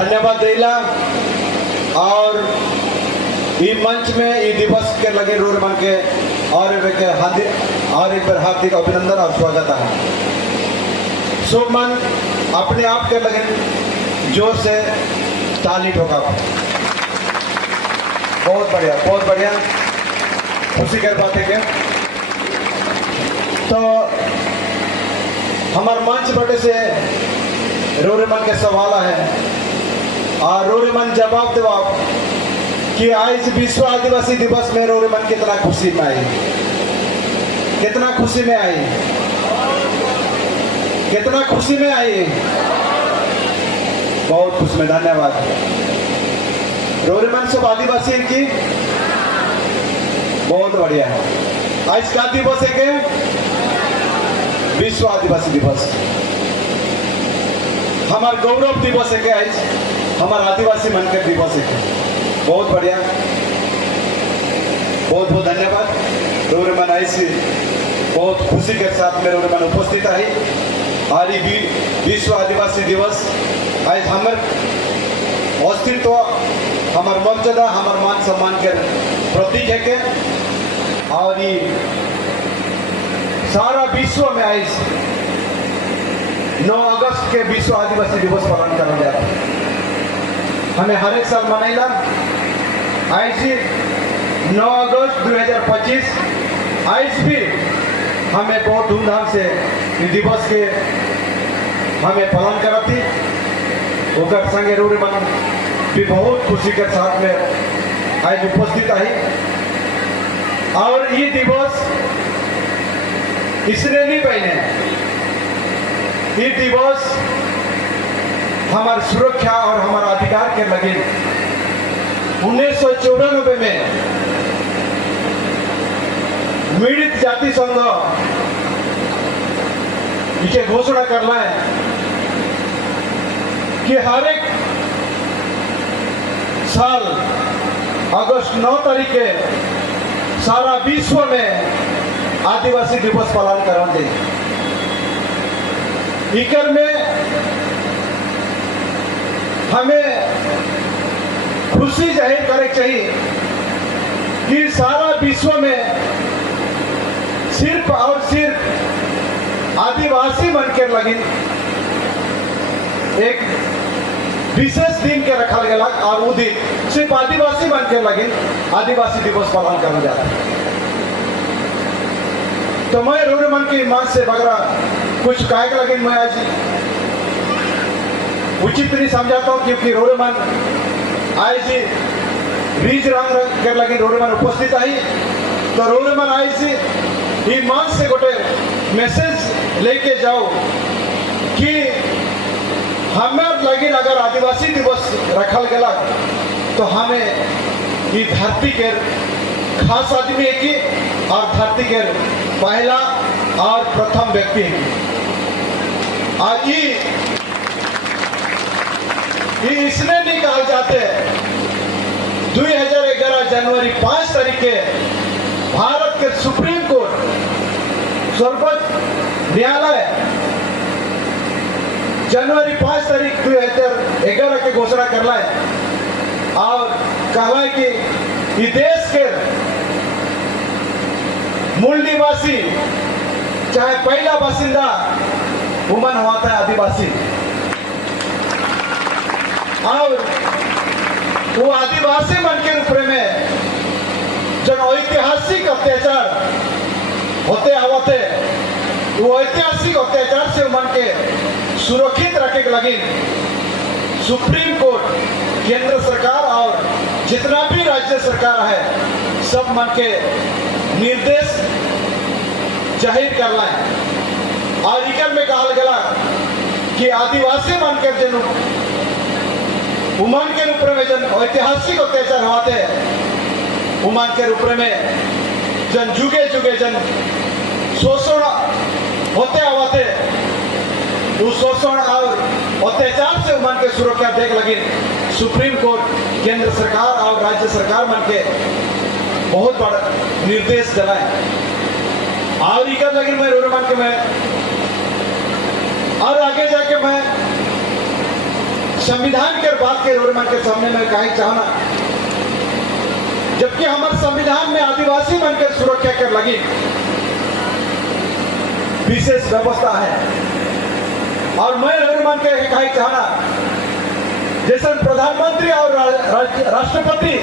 धन्यवाद देला और ई मंच में ई दिवस के लगे रोर मन के और एक बार हार्दिक अभिनंदन और स्वागत है। शुभ मन अपने आप के लगे जोर से ताली ठोका। बहुत बढ़िया खुशी कर बात है क्या। तो हमारे मंच बड़े से रोरे मन के सवाल है और रोरे मन जवाब देवाब कि आज विश्व आदिवासी दिवस में रोरे मन कितना खुशी में आई, कितना खुशी में आई, कितना खुशी में आई, बहुत खुश में। धन्यवाद। रोरे मन सब आदिवासी की बहुत बढ़िया है। आज का दिवस है के विश्व आदिवासी दिवस, हमार गौरव दिवस है के आज हमार आदिवासी मन के दिवस है। बहुत बढ़िया, बहुत बहुत धन्यवाद। रोरे मन ऐसी बहुत खुशी के साथ में रोरे मन उपस्थित है। और विश्व आदिवासी दिवस आज हमार अस्तित्व, हमार मर्यादा, हमार मान सम्मान के प्रतीक है के और ये सारा विश्व में आज 9 अगस्त के विश्व आदिवासी दिवस पालन करा जाता है। हमें हर एक साल मनाइला। आज 9 अगस्त 2025 आज भी हमें बहुत धूमधाम से दिवस के हमें पालन कराती। उधर संगे रोरे मन भी बहुत खुशी के साथ में आज उपस्थित है। और ये दिवस इसलिए नहीं बने, ये दिवस हमारी सुरक्षा और हमारा अधिकार के लगे 1994 में मिलित जाति संघ इसे घोषणा करना है कि हर एक साल अगस्त 9 तारीख के सारा विश्व में आदिवासी दिवस पालन करना चाहिए। इकर में हमें खुशी जाहिर करे चाहिए कि सारा विश्व में सिर्फ और सिर्फ आदिवासी मन के लगी एक विशेष दिन के रखा गया और वो दिन सिर्फ आदिवासी मन के लगे आदिवासी दिवस पालन करना जाता है। तो मैं रोरे मन की मांग से वगैरह कुछ कहे के लगे मैं आज उचित नहीं समझाता हूँ, क्योंकि रोरे मन आज बीज रंग कर लगे रोरे मन उपस्थित आई। तो रोरे मन आज ये मांग से गोटे मैसेज लेके जाओ कि हमें लगे अगर आदिवासी दिवस रखल गया तो हमें ये धरती के खास आदमी है कि और धरती के पहला और प्रथम व्यक्ति है। और ये इसलिए नहीं कहा जाते 2011 जनवरी 5 तारीख के भारत के सुप्रीम कोर्ट सर्वोच्च न्यायालय जनवरी 5 तारीख 2011 की घोषणा करला है और कहा है कि देश के मूल निवासी चाहे पहला बासिंदा वुमन होता है आदिवासी, और वो आदिवासी मन के रूप में जब ऐतिहासिक अत्याचार होते आवते वो ऐतिहासिक अत्याचार से मन के सुरक्षित रखे के लगे सुप्रीम कोर्ट, केंद्र सरकार और जितना भी राज्य सरकार है सब मन के निर्देश जाहिर करना है। और इकर में कहा गया कि आदिवासी मन के जन उमन के रूप में जन ऐतिहासिक अत्याचार होते उमन के रूप में जन जुगे जुगे जन शोषण होते आवाते उस शोषण और अत्याचार से उमन के सुरक्षा देख लगे सुप्रीम कोर्ट, केंद्र सरकार और राज्य सरकार मन के बहुत बड़ा निर्देश दिलाए। और इकर लगे मैं रोरे मन के मैं और आगे जाके मैं संविधान के बात के रोड के सामने में कहीं चाहना, जबकि हमारे संविधान में आदिवासी मन के सुरक्षा कर लगी विशेष व्यवस्था है। और मैं रोड के कहीं चाहना, जैसे प्रधानमंत्री और राष्ट्रपति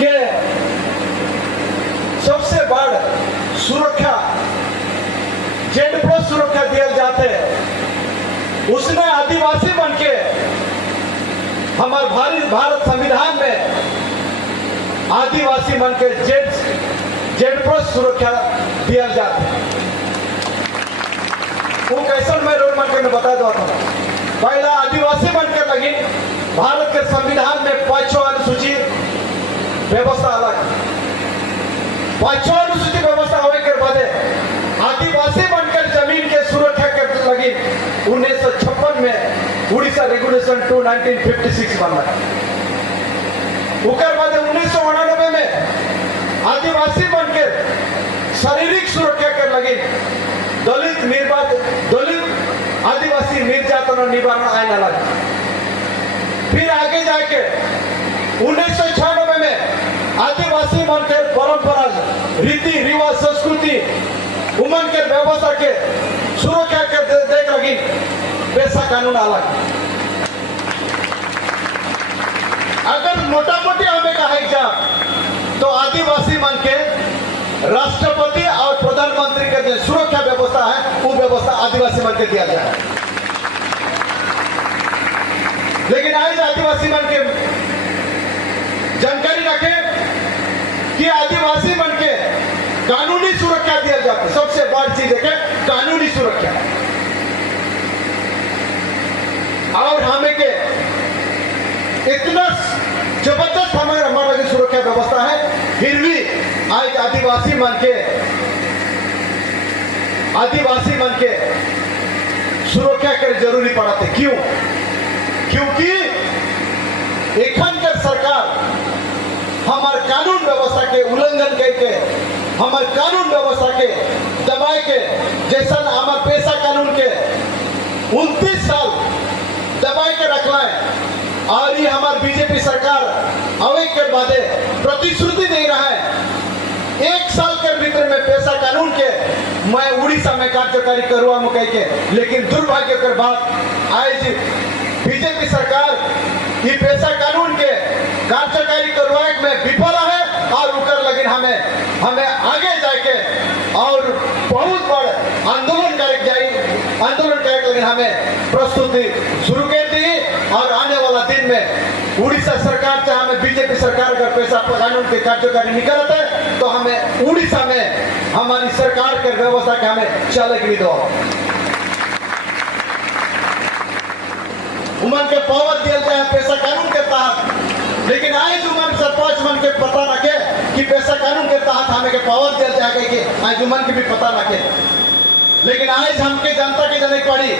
के सबसे बड़ सुरक्षा जेड प्लस सुरक्षा दिया जाते, उसने आदिवासी बन के हमारे भारत संविधान में आदिवासी बन के जेड प्लस सुरक्षा दिया जाते। वो कैसे मैं रोड मन के में बता दो था। पहला आदिवासी बन के लगी भारत के संविधान में 5वां अनुसूची व्यवस्था अलग, 5वां अनुसूची व्यवस्था होने के बाद आदिवासी बनकर जमीन के सुरक्षा के लगी 1956 में उड़ीसा रेगुलेशन 2 1956 बना। उसके बाद 1999 में आदिवासी बनकर शारीरिक सुरक्षा के लगी दलित आदिवासी निर्यातन निवारण आइन अलग। फिर आगे जाके 1996 में आदिवासी मन के परंपरा, रीति रिवाज, संस्कृति, उमन के व्यवस्था के सुरक्षा के देख लगी पेशा कानून अलग। अगर मोटा मोटी हमें कहा तो आदिवासी मन के राष्ट्रपति और प्रधानमंत्री के जो सुरक्षा व्यवस्था है वो व्यवस्था आदिवासी मन के दिया जाए। लेकिन आज आदिवासी मन के जानकारी रखें कि आदिवासी मन के कानूनी सुरक्षा दिया जाता है। सबसे बड़ी चीज है कानूनी सुरक्षा। और हमें के इतना जबरदस्त हमारा सुरक्षा व्यवस्था है, फिर भी आज आदिवासी मन के सुरक्षा के जरूरी पड़ाते। क्यों? क्योंकि एखन के सरकार हमारे कानून व्यवस्था के उल्लंघन करके, हमारे कानून व्यवस्था के दबाए के, जैसा हमारे पेशा कानून के 29 साल दबाए के रखला है। और ये हमारी बीजेपी सरकार अवे के बाद प्रतिश्रुति दे रहा है 1 साल के भीतर में पेशा कानून के मैं उड़ीसा में कार्यकारी करुआ मुकई के। लेकिन दुर्भाग्य के बाद आज बीजेपी सरकार ये पेशा कानून के कार्यकारी करवाए में विफल है। और उकर लेकिन हमें आगे जाके और बहुत बड़ा आंदोलन करे लेकिन हमें प्रस्तुति शुरू कर दी। और आने वाला दिन में उड़ीसा सरकार चाहे हमें बीजेपी सरकार अगर पेशा कानून के कार्यकारी निकलता है तो हमें उड़ीसा में हमारी सरकार के व्यवस्था के हमें चले भी दो उमन के पावर दिया जाए पेशा कानून के तहत। लेकिन आज उमन सरपंच मन के पता रखे कि पेशा कानून के तहत हमें के पावर दिया जाए कि आज उमन के भी पता रखे। लेकिन आज हमके जनता की जाने पड़ी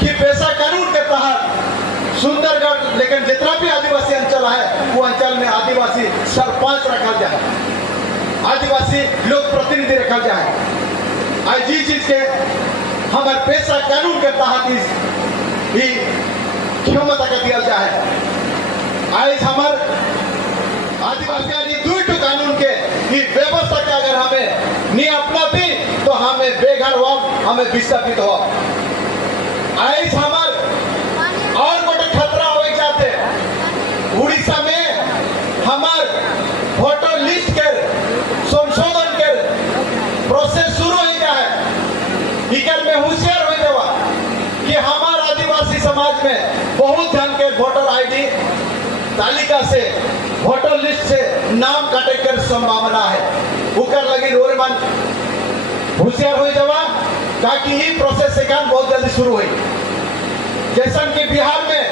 कि पेशा कानून के तहत सुंदरगढ़, लेकिन जितना भी आदिवासी अंचल है वो अंचल में आदिवासी सरपंच रखा जाए, आदिवासी लोक प्रतिनिधि रखा जाए। आज जी चीज के हमारे पेशा कानून के तहत क्षमता का दिया जाए। आज हमारे आदिवासी दुई कानून के व्यवस्था के अगर हमें नहीं अपनाती तो हमें बेघर हो, हमें विस्थापित हो। आज हमारे और गोटे खतरा हो जाते उड़ीसा में हमार वोटर लिस्ट के संशोधन के प्रोसेस शुरू हो जाए। इकर में होशियार हो जावा कि हमारे आदिवासी समाज में बहुत जन के वोटर आईडी तालिका से, वोटर लिस्ट से नाम काटे कर संभावना है। उकर लगी रोड मन होशियार हो जावा ताकि ये प्रोसेस से काम बहुत जल्दी शुरू हुई। जैसा कि बिहार में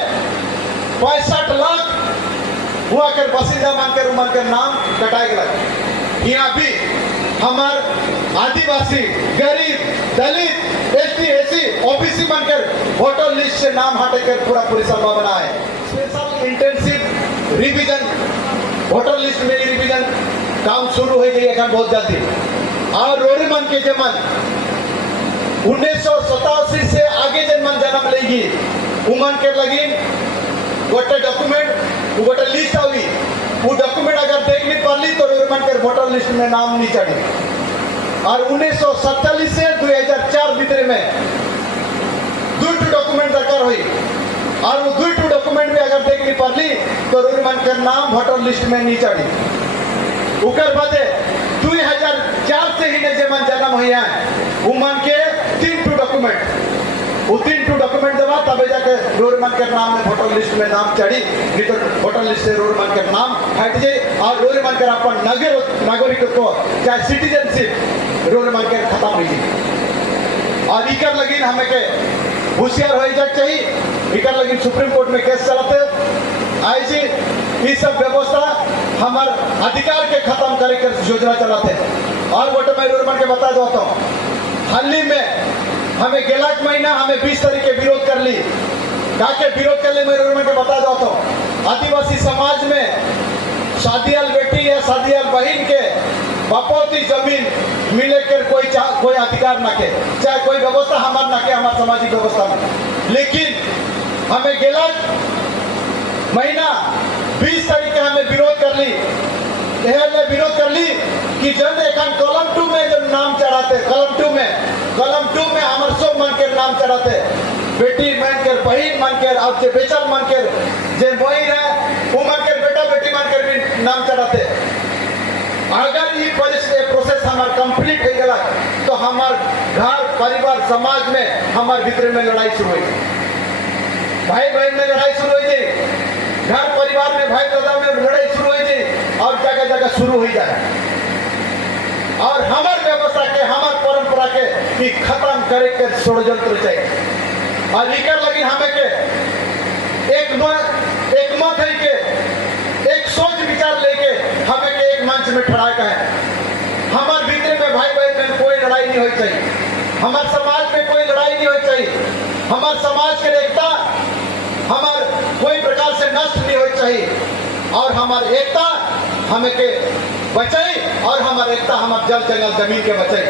65 लाख हुआ कर बासिंदा मानकर नाम कटाए गए। यहाँ भी हमारे आदिवासी, गरीब, दलित, एसटी, एसी, ओबीसी बनकर वोटर लिस्ट से नाम हटाकर पूरी संभावना है। Special intensive revision voter list में रिवीजन काम शुरू हो गई है बहुत जल्दी। और रोडी मन के जमन 1987 से आगे जन मन जन्म लेगी उमन के लगी गोटे डॉक्यूमेंट गोटे लिस्ट आवी वो डॉक्यूमेंट अगर देख नहीं पाली तो उमन के वोटर लिस्ट में नाम नहीं चढ़ी। और 1947 से 2004 भीतर में 2 डॉक्यूमेंट दरकार हुई और वो 2 डॉक्यूमेंट भी अगर देख नहीं पाली तो उमन के नाम वोटर लिस्ट में नहीं चढ़ी। उकर बादे 2004 से ही ने जमन जन्म हुई है उमन के 3 डॉक्यूमेंट वो 3 डॉक्यूमेंट देवा तब जाके रोरमन के नाम में वोटर लिस्ट में नाम चढ़ी नहीं तो वोटर लिस्ट से रोरमन के नाम हट जाए और रोरमन के अपन नागरिकत्व चाहे सिटीजनशिप रोरमन के खत्म हो जाए। और इकर लगी हमें के होशियार हो जाए चाहिए इकर लगी सुप्रीम कोर्ट में केस चलाते आई जी ये सब व्यवस्था हमार अधिकार के खत्म करे कर योजना चलाते। और वोटर मैं रोरमन के बता देता हूँ हाल ही में हमें गेलाक महीना हमें 20 तारीख के विरोध कर ली काके विरोध कर ले मैं रोरमन के बता देता हूँ आदिवासी समाज में शादीआल बेटी या शादीआल बहन के बापोती जमीन मिले कर कोई अधिकार ना के चाहे कोई व्यवस्था हमार ना के हमारे सामाजिक व्यवस्था में। लेकिन हमें गेलाक महीना 20 तारीख के हमें विरोध कर ली विरोध कर ली कि जन एखन कलम 2 में जब नाम चढ़ाते कलम 2 में हमारे सब मन के नाम चढ़ाते बेटी मन के बहन मन के अब जे बेचल मन के जे बहन है वो मन के बेटा बेटी मन के भी नाम चढ़ाते। अगर ये प्रोसेस हमार कंप्लीट हो गया तो हमार घर परिवार समाज में हमारे भीतर में लड़ाई शुरू हुई भाई बहन में लड़ाई शुरू हुई थी घर परिवार में भाई दादा में लड़ाई शुरू हुई थी और जगह जगह शुरू हो जाए और हमार व्यवस्था के हमार परंपरा के खत्म करे के षड्यंत्र चाहिए। और इकर लगी हमें के एक मत है के एक सोच विचार लेके हमें के एक मंच में ठहरा का है हमार भीतर में भाई बहन में कोई लड़ाई नहीं होनी चाहिए हमारे समाज में कोई लड़ाई नहीं होनी चाहिए हमारे समाज के एकता हमार कोई प्रकार से नष्ट नहीं होनी चाहिए और हमारी एकता हमें के बचाई और हमारी एकता हमारे जल जंगल जमीन के बचाई।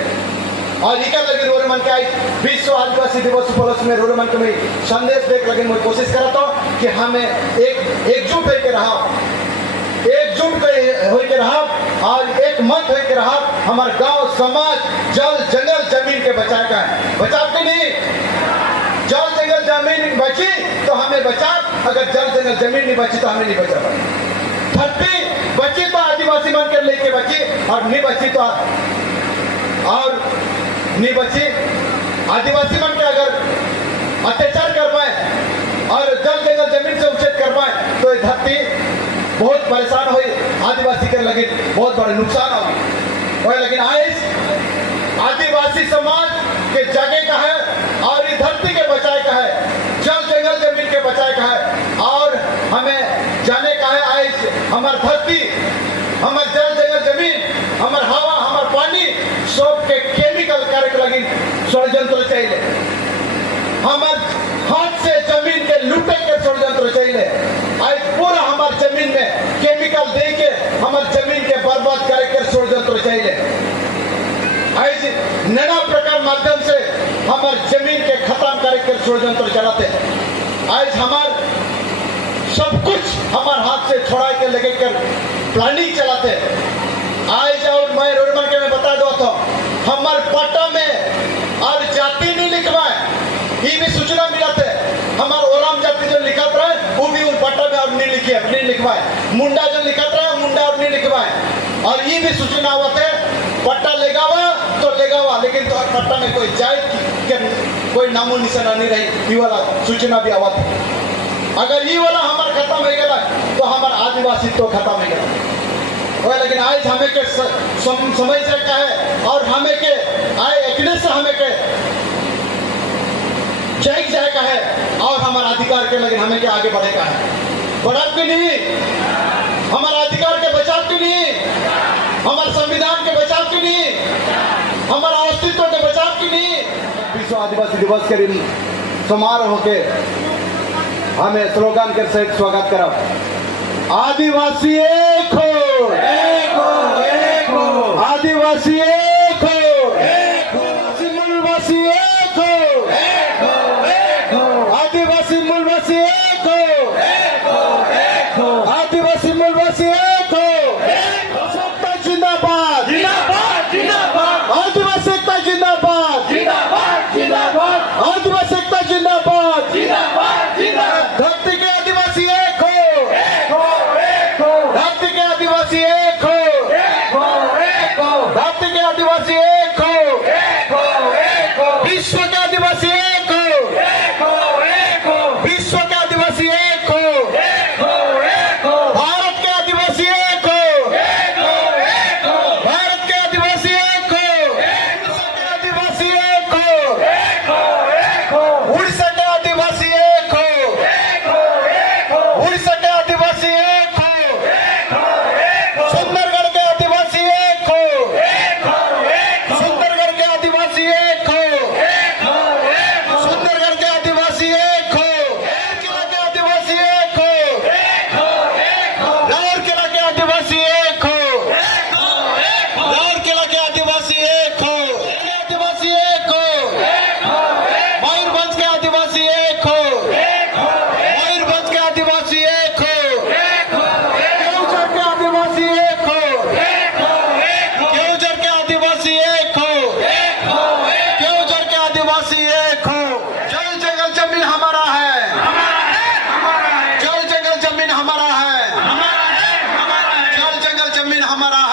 और इका लगी रोरमन के आई विश्व आदिवासी दिवस उपलक्ष्य में रोरमन के मैं संदेश देख लगे मैं कोशिश करता हूँ कि हमें एकजुट होकर रहा और एक मत होकर रहा हमारे गांव समाज जल जंगल जमीन के बचाए का है बचाव के नहीं जल जंगल जमीन बची तो हमें बचा अगर जल जंगल जमीन नहीं बची तो हमें नहीं बचा धरती बची तो आदिवासी मन कर लेके बची और नहीं बची तो और नहीं बची आदिवासी मन के अगर अत्याचार कर पाए और जल जंगल जमीन से उच्छेद कर पाए तो धरती बहुत परेशान हुई आदिवासी के लगे बहुत बड़े नुकसान हो लेकिन आज आदिवासी समाज के जगह का है और इस धरती के बचाए का है जल जंगल जमीन के बचाए का है और हमें जाने का है आज हमारी धरती हमारे जल जंगल जमीन हमारे हवा हमारे पानी सब के केमिकल कार्य लगी षड्यंत्र चाहिए हमारे हाथ से जमीन के लूटे के षड्यंत्र चाहिए आज पूरा हमारे जमीन में केमिकल दे के हमारे जमीन के बर्बाद करे के षड्यंत्र चाहिए आज नाना प्रकार माध्यम से हमारे जमीन के खत्म करे के षड्यंत्र चलाते आज हमारे सब कुछ हमारे हाथ से छोड़ा के लगे कर प्लानिंग चलाते आज और मैं रोडमन के में बता दो तो हमारे पट्टा में और जाति नहीं लिखवाए ये भी सूचना मिलाते हमारे ओराम जाति जो लिखत रहे वो भी उन पट्टा में अब नहीं लिखवाए मुंडा जो लिखत रहे मुंडा अब नहीं लिखवाए और ये भी सूचना होते पट्टा लेगावा तो लेगावा लेकिन तो पट्टा में कोई जाए कोई नामो निशाना नहीं रही ये वाला सूचना भी आवत अगर ये वाला हमारा खत्म हो गया तो हमारा आदिवासी तो खत्म हो गया लेकिन आज हमें के समझ का है और हमें के आए एकने से हमें के जाए का है और हमारा अधिकार के लगे हमें के आगे बढ़ेगा है बढ़ा के नहीं हमारा अधिकार के बचाव के लिए हमारे संविधान के बचाव के लिए हमारा अस्तित्व के बचाव के लिए विश्व आदिवासी दिवस के दिन समारोह के हमें स्लोगन के सहित स्वागत करा आदिवासी एक हो आदिवासी एक हो मूलवासी एक आदिवासी एक हो, धरती के आदिवासी एक हो, विश्व के आदिवासी एक हो, विश्व के आदिवासी एक हो, भारत के आदिवासी एक हो, भारत के आदिवासी एक हो, उड़ीसा के आदिवासी एक हो, उड़ीसा के आदिवासी एक हो, सुंदरगढ़ के आदिवासी एक हो, सुंदरगढ़ के आदिवासी एक हो, सुंदरगढ़ के आदिवासी एक हो, किला के आदिवासी एक हो, लाहौर किला के आदिवासी एक हो, लाहौर किला के आदिवासी एक हो, आदिवासी एक हो, मयूरभंज के आदिवासी एक हो, मयूरभंज के आदिवासी एक हो, केवझर के आदिवासी एक हो, केवझर के आदिवासी एक हो, केवझर के आदिवासी एक हो। जल जंगल जमीन हमारा है, जल जंगल जमीन हमारा है, जल जंगल जमीन हमारा है।